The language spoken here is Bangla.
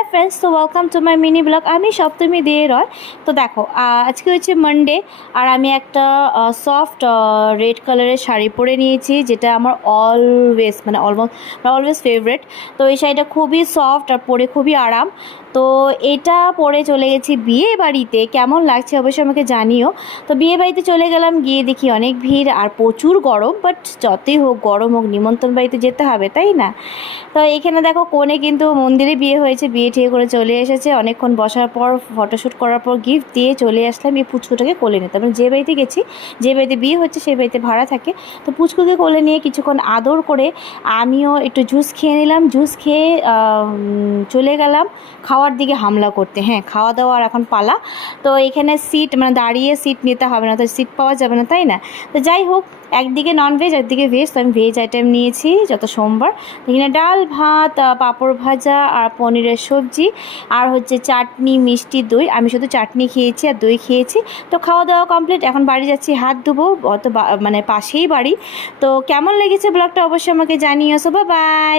হাই ফ্রেন্ডস, তো welcome to my mini blog. আমি সপ্তমী দিয়ে রয়। তো দেখো, আজকে হচ্ছে মানডে, আর আমি একটা সফট রেড কালারের শাড়ি পরে নিয়েছি, যেটা আমার অলওয়েজ ফেভারেট। তো এই শাড়িটা খুবই সফট আর পরে খুবই আরাম। তো এটা পরে চলে গেছি বিয়ে বাড়িতে। কেমন লাগছে অবশ্যই আমাকে জানিও। তো বিয়ে বাড়িতে চলে গেলাম, গিয়ে দেখি অনেক ভিড় আর প্রচুর গরম, বাট যতই হোক গরম হোক, নিমন্ত্রণ বাড়িতে যেতে হবে, তাই না? তো এখানে দেখো, কোণে কিন্তু মন্দিরে বিয়ে হয়েছে, বিয়ে ঠিক করে চলে এসেছে। অনেকক্ষণ বসার পর ফটোশ্যুট করার পর গিফট দিয়ে চলে আসলাম এই পুচকুটাকে কোলে নিতে। মানে যে বাড়িতে গেছি, যে বাড়িতে বিয়ে হচ্ছে সেই বাড়িতে ভাড়া থাকে। তো পুচকুকে কোলে নিয়ে কিছুক্ষণ আদর করে আমিও একটু জুস খেয়ে নিলাম। জুস খেয়ে চলে গেলাম খাওয়ার দিকে হামলা করতে। হ্যাঁ, খাওয়া দাওয়ার এখন পালা। তো এখানে সিট, মানে দাঁড়িয়ে সিট নিতে হবে না, তো সিট পাওয়া যাবে না, তাই না? তো যাই হোক, একদিকে ননভেজ একদিকে ভেজ, তো আমি ভেজ আইটেম নিয়েছি যত সোমবার। এখানে ডাল, ভাত, পাঁপড় ভাজা আর পনিরের সবজি, আর হচ্ছে চাটনি, মিষ্টি, দই। আমি শুধু চাটনি খেয়েছি আর দই খেয়েছি। তো খাওয়া দাওয়া কমপ্লিট, এখন বাড়ি যাচ্ছি, হাত ধুবো। মানে পাশেই বাড়ি। তো কেমন লেগেছে ব্লগটা অবশ্যই আমাকে জানিও। So bye bye.